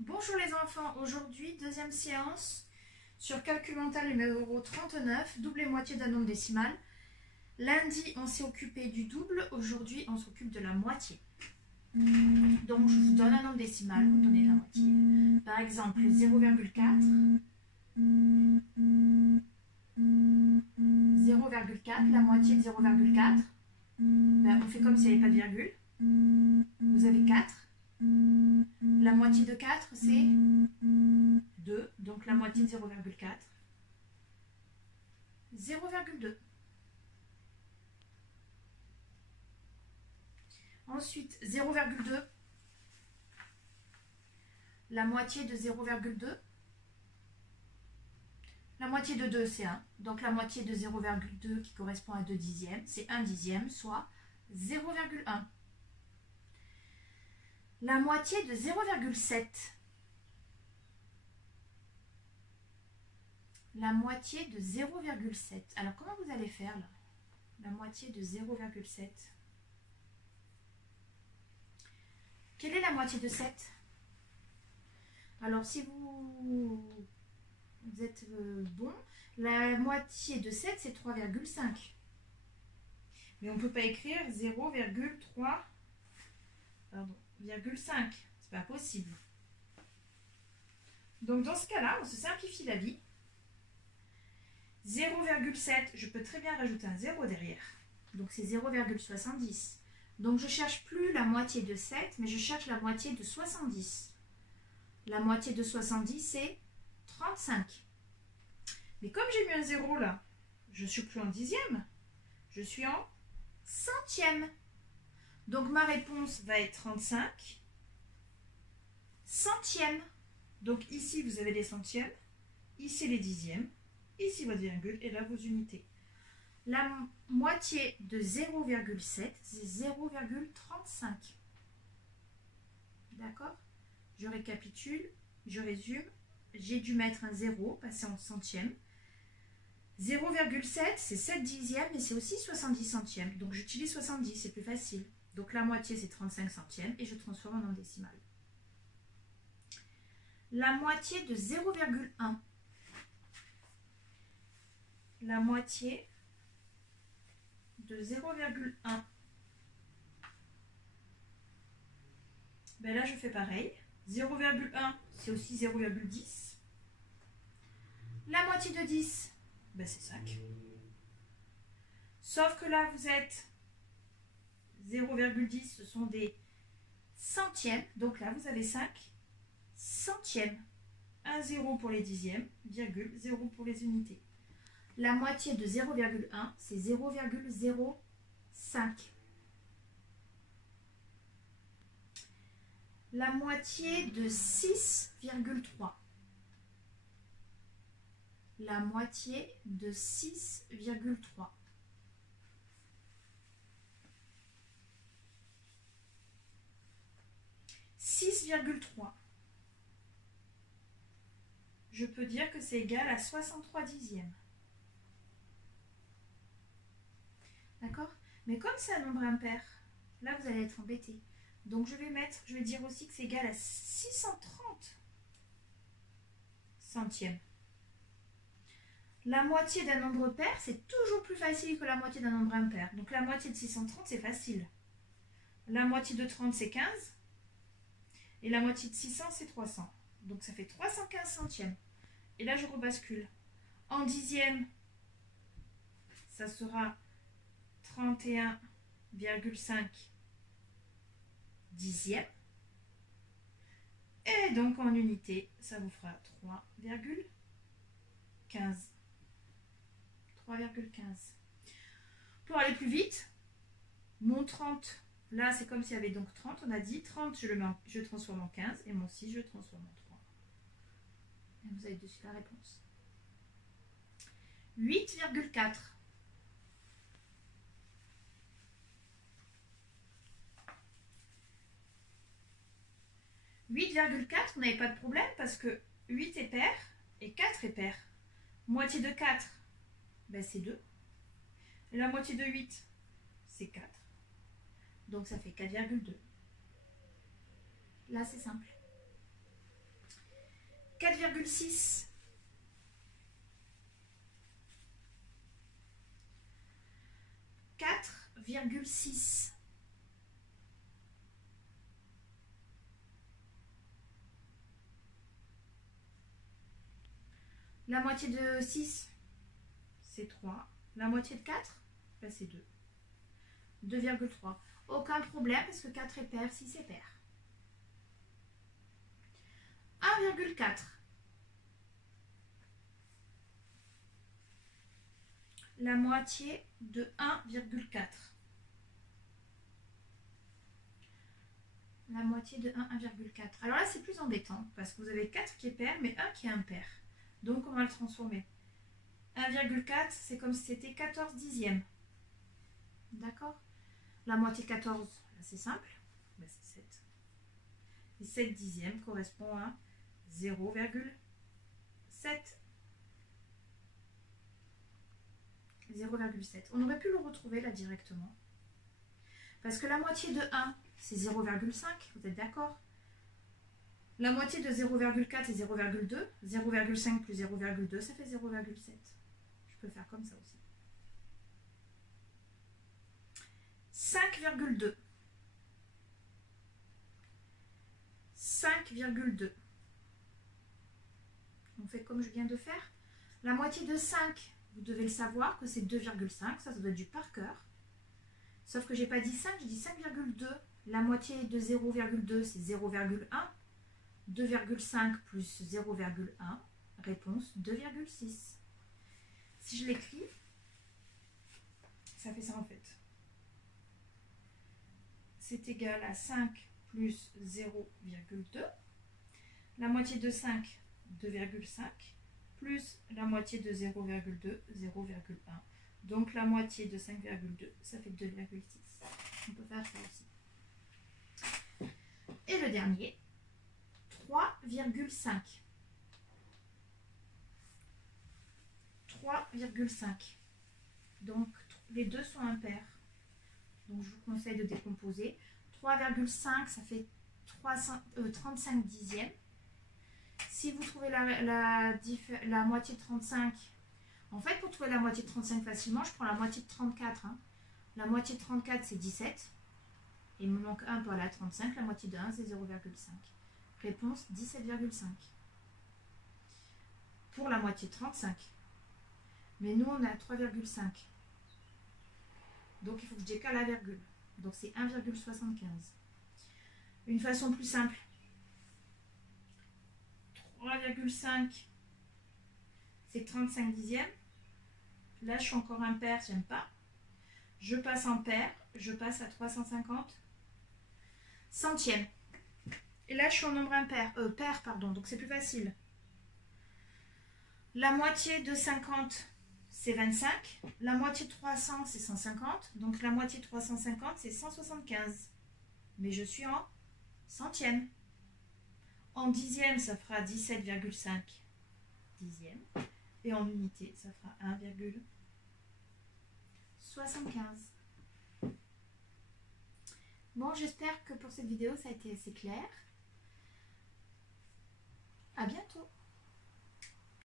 Bonjour les enfants, aujourd'hui deuxième séance sur calcul mental numéro 39, double et moitié d'un nombre décimal. Lundi on s'est occupé du double, aujourd'hui on s'occupe de la moitié. Donc je vous donne un nombre décimal, vous me donnez la moitié. Par exemple 0,4, 0,4, la moitié de 0,4, ben, on fait comme s'il n'y avait pas de virgule. Vous avez 4. La moitié de 4, c'est 2. Donc la moitié de 0,4. 0,2. Ensuite, 0,2. La moitié de 0,2. La moitié de 2, c'est 1. Donc la moitié de 0,2 qui correspond à 2 dixièmes, c'est 1 dixième, soit 0,1. La moitié de 0,7. La moitié de 0,7. Alors, comment vous allez faire là? La moitié de 0,7. Quelle est la moitié de 7? Alors, si vous êtes bon, la moitié de 7, c'est 3,5. Mais on ne peut pas écrire 0,3, pardon, 0,5. C'est pas possible. Donc, dans ce cas-là, on se simplifie la vie. 0,7, je peux très bien rajouter un 0 derrière. Donc, c'est 0,70. Donc, je ne cherche plus la moitié de 7, mais je cherche la moitié de 70. La moitié de 70, c'est 35. Mais comme j'ai mis un 0 là, je ne suis plus en dixième, je suis en centième. Donc, ma réponse va être 35 centièmes. Donc, ici, vous avez les centièmes, ici les dixièmes, ici votre virgule et là vos unités. La moitié de 0,7, c'est 0,35. D'accord? Je récapitule, je résume. J'ai dû mettre un 0, passer en centième. 0,7, c'est 7 dixièmes et c'est aussi 70 centièmes. Donc j'utilise 70, c'est plus facile. Donc la moitié, c'est 35 centièmes et je transforme en nombre décimal. La moitié de 0,1. La moitié de 0,1. Ben là, je fais pareil. 0,1, c'est aussi 0,10. La moitié de 10, ben c'est 5. Sauf que là, vous êtes 0,10, ce sont des centièmes. Donc là, vous avez 5 centièmes. 1 0 pour les dixièmes, virgule, 0 pour les unités. La moitié de 0,1, c'est 0,05. La moitié de 6,3. La moitié de 6,3. « 6,3. Je peux dire que c'est égal à 63 dixièmes. D'accord? Mais comme c'est un nombre impair, là vous allez être embêté. Donc je vais dire aussi que c'est égal à 630 centièmes. La moitié d'un nombre pair, c'est toujours plus facile que la moitié d'un nombre impair. Donc la moitié de 630, c'est facile. La moitié de 30, c'est 15. Et la moitié de 600, c'est 300. Donc ça fait 315 centièmes. Et là, je rebascule. En dixième, ça sera 31,5 dixièmes. Et donc en unité, ça vous fera 3,15. 3,15. Pour aller plus vite, mon 30, là c'est comme s'il y avait donc 30, on a dit 30, je transforme en 15 et mon 6, je transforme en 3. Et vous avez dessus la réponse. 8,4. 8,4, on n'avait pas de problème parce que 8 est pair et 4 est pair. Moitié de 4, ben c'est 2. Et la moitié de 8, c'est 4. Donc ça fait 4,2. Là, c'est simple. 4,6. La moitié de 6, c'est 3. La moitié de 4, ben c'est 2. 2,3. Aucun problème parce que 4 est pair, 6 est pair. 1,4. La moitié de 1,4. La moitié de 1,4. Alors là, c'est plus embêtant parce que vous avez 4 qui est pair, mais 1 qui est impair. Donc, on va le transformer. 1,4, c'est comme si c'était 14 dixièmes. D'accord? La moitié de 14, c'est simple. Ben, c'est 7. Et 7 dixièmes correspond à 0,7. 0,7. On aurait pu le retrouver là directement. Parce que la moitié de 1, c'est 0,5. Vous êtes d'accord? La moitié de 0,4, c'est 0,2. 0,5 plus 0,2, ça fait 0,7. Je peux faire comme ça aussi. 5,2. 5,2. On fait comme je viens de faire. La moitié de 5, vous devez le savoir que c'est 2,5. Ça doit être du par cœur. Sauf que j'ai pas dit 5, j'ai dit 5,2. La moitié de 0,2, c'est 0,1. 2,5 plus 0,1. Réponse 2,6. Si je l'écris, ça fait ça en fait. C'est égal à 5 plus 0,2. La moitié de 5, 2,5. Plus la moitié de 0,2, 0,1. Donc la moitié de 5,2, ça fait 2,6. On peut faire ça aussi. Et le dernier, 3,5. 3,5. Donc les deux sont impairs. Donc je vous conseille de décomposer. 3,5, ça fait 35 dixièmes. Si vous trouvez la moitié de 35, en fait pour trouver la moitié de 35 facilement, je prends la moitié de 34. Hein. La moitié de 34 c'est 17. Et il me manque un pour aller à 35. La moitié de 1 c'est 0,5. Réponse 17,5. Pour la moitié de 35. Mais nous on est à 3,5. Donc il faut que je décale la virgule. Donc c'est 1,75. Une façon plus simple. 3,5 c'est 35 dixièmes. Là je suis encore impair, j'aime pas. Je passe en pair, je passe à 350 centièmes. Et là je suis en nombre impair, pair pardon, donc c'est plus facile. La moitié de 50 c'est 25. La moitié de 300 c'est 150. Donc la moitié de 350 c'est 175. Mais je suis en centièmes. En dixième, ça fera 17,5 dixièmes. Et en unité, ça fera 1,75. Bon, j'espère que pour cette vidéo, ça a été assez clair. À bientôt.